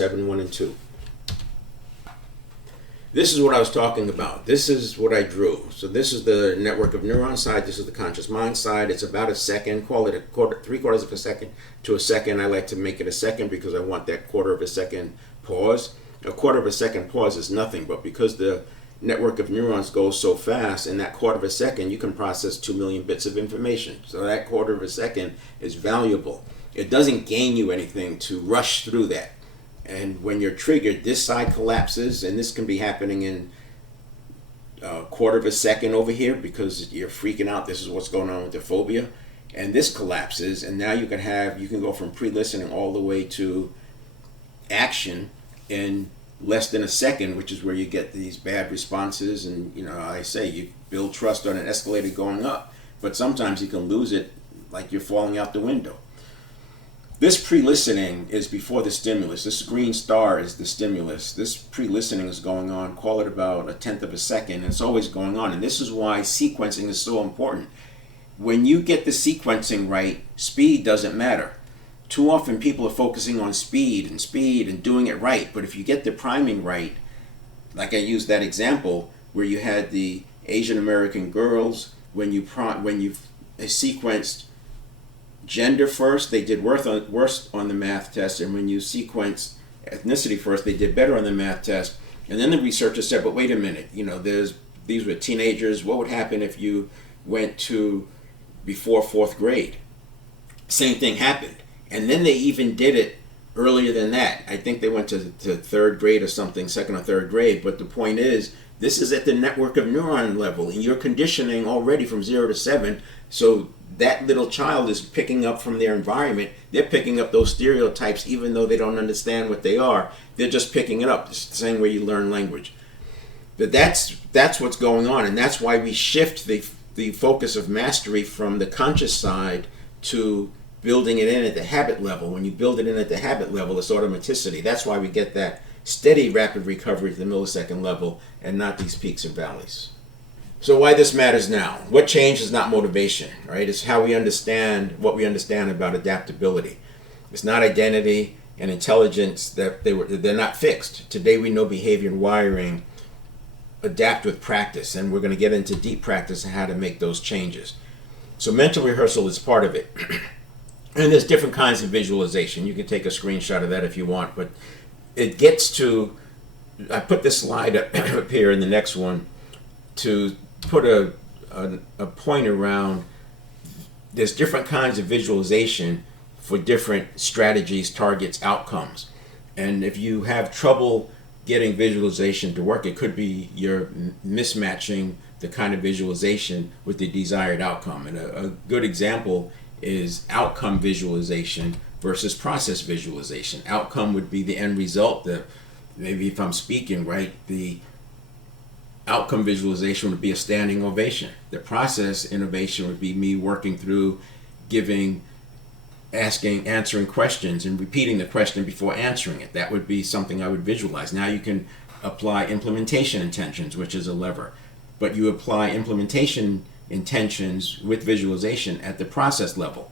7, 1, and 2. This is what I was talking about. This is what I drew. So this is the network of neurons side. This is the conscious mind side. It's about a second. Call it a quarter, 3/4 of a second to a second. I like to make it a second because I want that quarter of a second pause. A quarter of a second pause is nothing, but because the network of neurons goes so fast, in that quarter of a second, you can process 2 million bits of information. So that quarter of a second is valuable. It doesn't gain you anything to rush through that. And when you're triggered, this side collapses, and this can be happening in a quarter of a second over here because you're freaking out. This is what's going on with the phobia. And this collapses, and now you can go from pre-listening all the way to action in less than a second, which is where you get these bad responses. And I say you build trust on an escalator going up, but sometimes you can lose it like you're falling out the window. This pre-listening is before the stimulus. This green star is the stimulus. This pre-listening is going on, call it about 1/10 of a second, and it's always going on. And this is why sequencing is so important. When you get the sequencing right, speed doesn't matter. Too often people are focusing on speed and doing it right. But if you get the priming right, like I used that example where you had the Asian American girls, when you sequenced gender first, they did worse on the math test, and when you sequenced ethnicity first, they did better on the math test. And then the researchers said, but wait a minute, these were teenagers. What would happen if you went to before 4th grade? Same thing happened. And then they even did it earlier than that. I think they went to 3rd grade or something, 2nd or 3rd grade. But the point is, this is at the network of neuron level, and you're conditioning already from 0 to 7. So that little child is picking up from their environment. They're picking up those stereotypes even though they don't understand what they are. They're just picking it up. It's the same way you learn language. But that's what's going on, and that's why we shift the focus of mastery from the conscious side to building it in at the habit level. When you build it in at the habit level, it's automaticity. That's why we get that steady, rapid recovery to the millisecond level and not these peaks and valleys. So why this matters now? What changed is not motivation, right? It's how we understand what we understand about adaptability. It's not identity and intelligence that they're not fixed. Today we know behavior and wiring adapt with practice, and we're going to get into deep practice and how to make those changes. So mental rehearsal is part of it. And there's different kinds of visualization. You can take a screenshot of that if you want, but it gets to, I put this slide up here in the next one to put a point around, there's different kinds of visualization for different strategies, targets, outcomes. And if you have trouble getting visualization to work, it could be you're mismatching the kind of visualization with the desired outcome. And a good example is outcome visualization versus process visualization. Outcome would be the end result. Maybe if I'm speaking, right, the outcome visualization would be a standing ovation. The process innovation would be me working through answering questions and repeating the question before answering it. That would be something I would visualize. Now you can apply implementation intentions, which is a lever, but you apply implementation intentions with visualization at the process level.